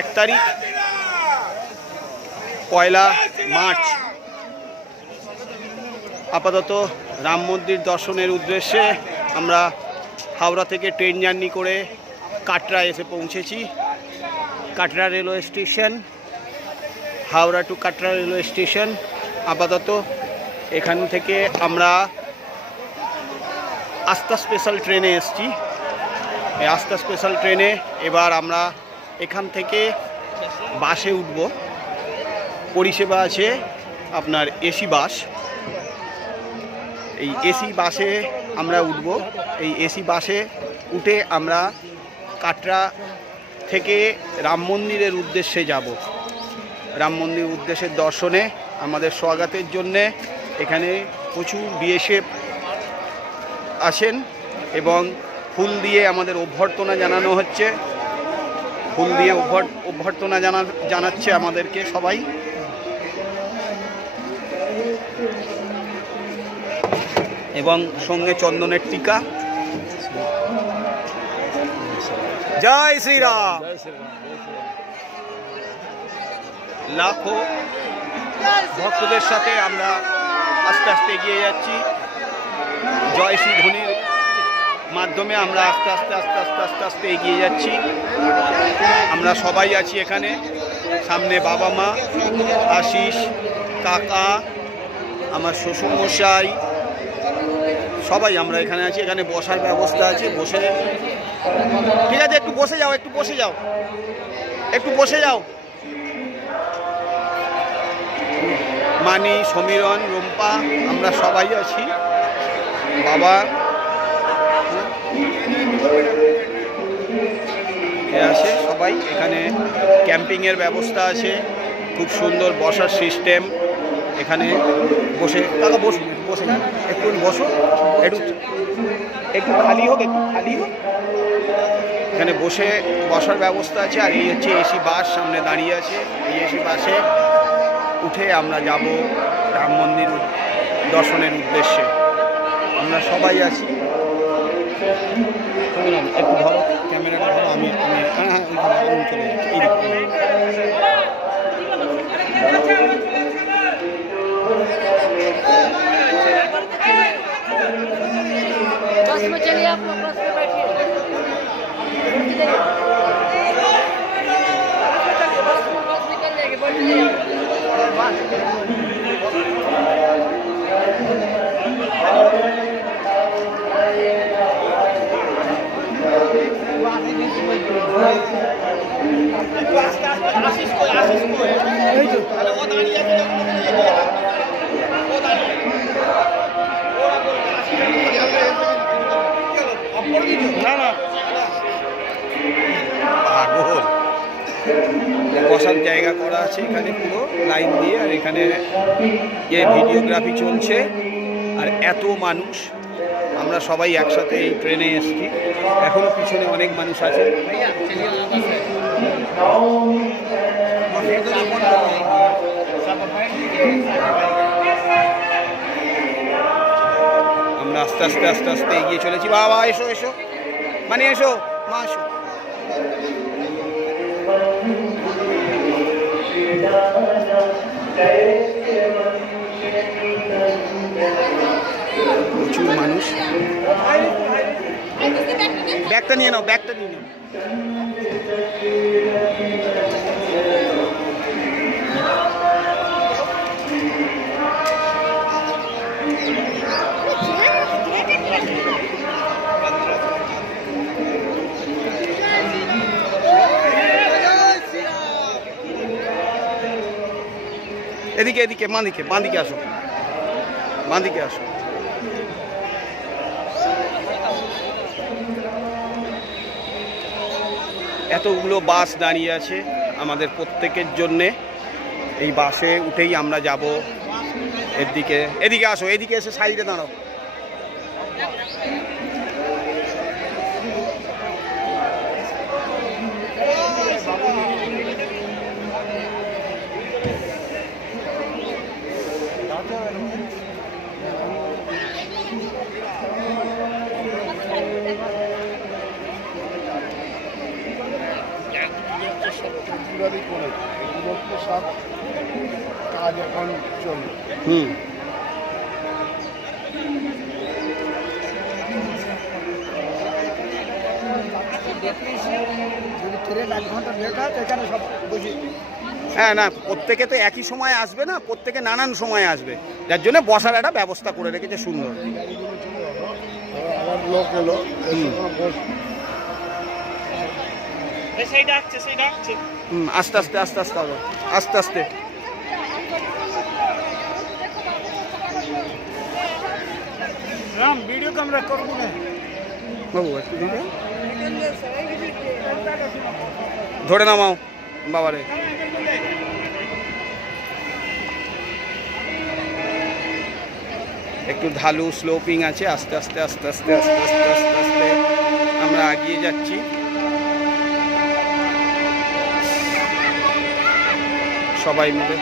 1 তারিখ পয়লা মার্চ আপাতত রাম মন্দির দর্শনের উদ্দেশ্যে আমরা হাওড়া থেকে ট্রেন জার্নি করে কাটরা এসে পৌঁছেছি। Katra railway station, Howrah to Katra railway station. আপাতত এখান থেকে আমরা আস্থা স্পেশাল ট্রেনে এসেছি। এই আস্থা স্পেশাল ট্রেনে এবার আমরা এখান থেকে বাসে উঠব। পরিষেবা আছে আপনার এসি বাস। এই এসি বাসে আমরা উঠব। এই এসি বাসে উঠে আমরা কাটরা থেকে রাম মন্দিরের উদ্দেশ্যে যাব। রাম মন্দির উদ্দেশ্যের দর্শনে আমাদের স্বাগতের জন্যে এখানে প্রচুর বিএসএফ আসেন এবং ফুল দিয়ে আমাদের অভ্যর্থনা জানানো হচ্ছে। ফুল দিয়ে অভ্যর্থনা জানাচ্ছে আমাদেরকে সবাই। এবং সঙ্গে চন্দনের টিকা। জয় শ্রীরাম। লাখো ভক্তদের সাথে আমরা আস্তে আস্তে এগিয়ে যাচ্ছি। জয় শ্রী ধ্বনির মাধ্যমে আমরা আস্তে আস্তে আস্তে আস্তে আস্তে আস্তে এগিয়ে যাচ্ছি। আমরা সবাই আছি এখানে। সামনে বাবা মা, আশিস, কাকা, আমার শ্বশুরমশাই, সবাই আমরা এখানে আছি। এখানে বসার ব্যবস্থা আছে। বসে ঠিক আছে, একটু বসে যাও, একটু বসে যাও, একটু বসে যাও। মানি, সমীরণ, রুম্পা, আমরা সবাই আছি। বাবা আছে সবাই। এখানে ক্যাম্পিংয়ের ব্যবস্থা আছে, খুব সুন্দর বসার সিস্টেম। এখানে বসে কাকা বসুন, বসে একটু বসো, একটু একটু খালি হোক, একটু খালি হোক। এখানে বসে বসার ব্যবস্থা আছে। আর এই হচ্ছে এসি বাস সামনে দাঁড়িয়ে আছে। এই এসি বাসে উঠে আমরা যাব রাম মন্দির দর্শনের উদ্দেশ্যে। আমরা সবাই আছি। একটু ধরো ক্যামেরাটা, ধরো। আমি হ্যাঁ হ্যাঁ আমি চলে যাচ্ছি। बस में चलिए, आप लोग बस में बैठिए। बस निकल जाएगी, बैठ जाइए। आशीष को वो दाঁড়িয়ে আছে না না পাগল। বসার জায়গা করা আছে এখানে পুরো লাইন দিয়ে। আর এখানে যে ভিডিওগ্রাফি চলছে। আর এত মানুষ, আমরা সবাই একসাথে এই ট্রেনে এসেছি। এখনো পিছনে অনেক মানুষ আছে। আমরা আস্তে আস্তে আস্তে আস্তে এগিয়ে চলেছি। বাবা এসো এসো, মানে এসো মা, এসো। প্রচুর মানুষ। ব্যাগটা নিয়ে নাও, ব্যাগটা নিয়ে নাও। এদিকে এদিকে, বাঁদিকে বাঁদিকে আসো, বাঁদিকে আসো। এতগুলো বাস দাঁড়িয়ে আছে আমাদের প্রত্যেকের জন্যে। এই বাসে উঠেই আমরা যাব এদিকে। এদিকে আসো, এদিকে এসে সাইডে দাঁড়াও। ত্রিপুরারই করে এগুলোকে সব কাজ এখন চলবে। হুম। যদি ট্রেন 1 ঘন্টা লেট হয় এখানে সব বুঝি হ্যাঁ, না প্রত্যেকে তো একই সময় আসবে না, প্রত্যেকে নানান সময় আসবে, যার জন্য বসার একটা ব্যবস্থা করে রেখেছে সুন্দর। গাড়িগুলো চলে গেলো, আবার লোক এলো, এসে কোনো বস হুম, আস্তে আস্তে আস্তে আস্তে হবে, আস্তে আস্তে। ভিডিও ক্যামেরা করবো না। বাবু একটু ধরে ধরে নামাও বাবারে। একটু ঢালু স্লোপিং আছে, আস্তে আস্তে আস্তে আস্তে আস্তে আস্তে আস্তে আস্তে আমরা এগিয়ে যাচ্ছি। সবাই মিলে।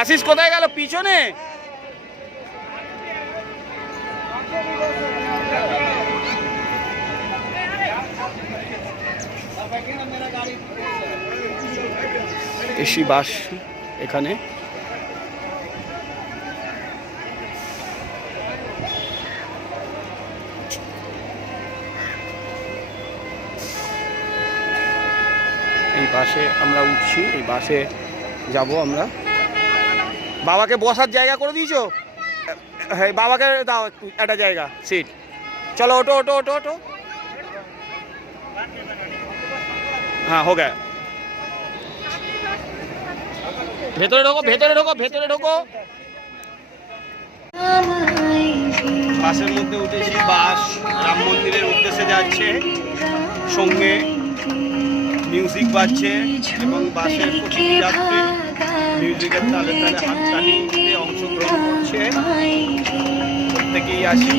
আশিস কোথায় গেল? পিছনে। এসি বাস এখানে। এই বাসে আমরা উঠছি, এই বাসে যাব আমরা। বাবাকে বসার জায়গা করে দিয়েছো? হ্যাঁ, বাবাকে দাও একটু একটা জায়গা, সিট। চলো ওটো ওটো ওটো ওটো। হ্যাঁ, হো গয়া। ভেতরে ঢোকো, ভেতরে ঢোকো, ভেতরে ঢোকো। বাসের মধ্যে উঠেছি, বাস রাম মন্দিরের উদ্দেশ্যে যাচ্ছে, সঙ্গে মিউজিক বাজছে এবং বাসের প্রতিটি যাত্রী মিউজিকের তালে তালে হাততালিতে অংশগ্রহণ করছে। প্রত্যেকেই আসি।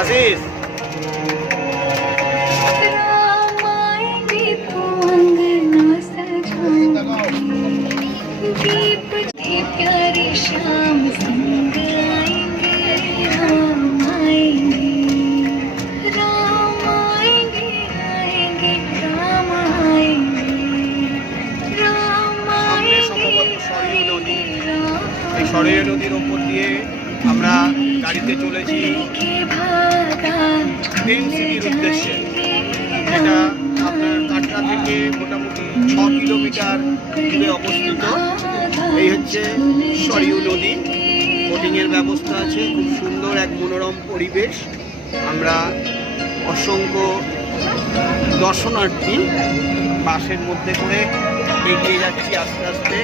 আশিস प्यारी शाम संग आएंगे, राम आएंगे, राम आएंगे, आएंगे, राम आएंगे, राम आएंगे, आएंगे, এই সরয়ূ নদীর ওপর দিয়ে আমরা গাড়িতে চলেছি টেন সিটির উদ্দেশ্যে। এটা আপনার কাটরা থেকে মোটামুটি 6 কিলোমিটার দূরে অবস্থিত। এই হচ্ছে সরয়ূ নদী। বোটিংয়ের ব্যবস্থা আছে, খুব সুন্দর এক মনোরম পরিবেশ। আমরা অসংখ্য দর্শনার্থী বাসের মধ্যে করে এগিয়ে যাচ্ছি আস্তে আস্তে।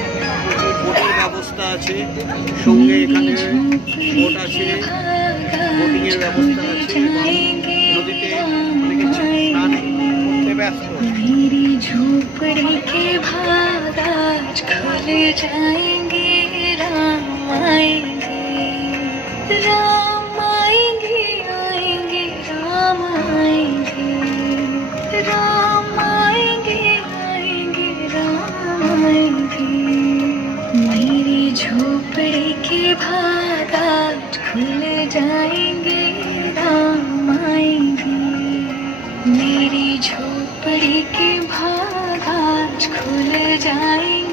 প্রচুর বোটের ব্যবস্থা আছে, সঙ্গে এখানে বোট আছে, বোটিংয়ের ব্যবস্থা আছে এবং নদীতে অনেকে স্নান করতে ব্যস্ত। मेरी झोपड़ी के भाग आज खुल जाएंगे, राम आएंगे, राम आएंगे, आएंगे, राम आएंगे, राम आएंगे, आएंगे, राम आएंगे। मेरी झोपड़ी के भाग आज खुल जाएंगे, राम आएंगे, मेरी झोपड़ी के भाग आज खुल जाएंगे।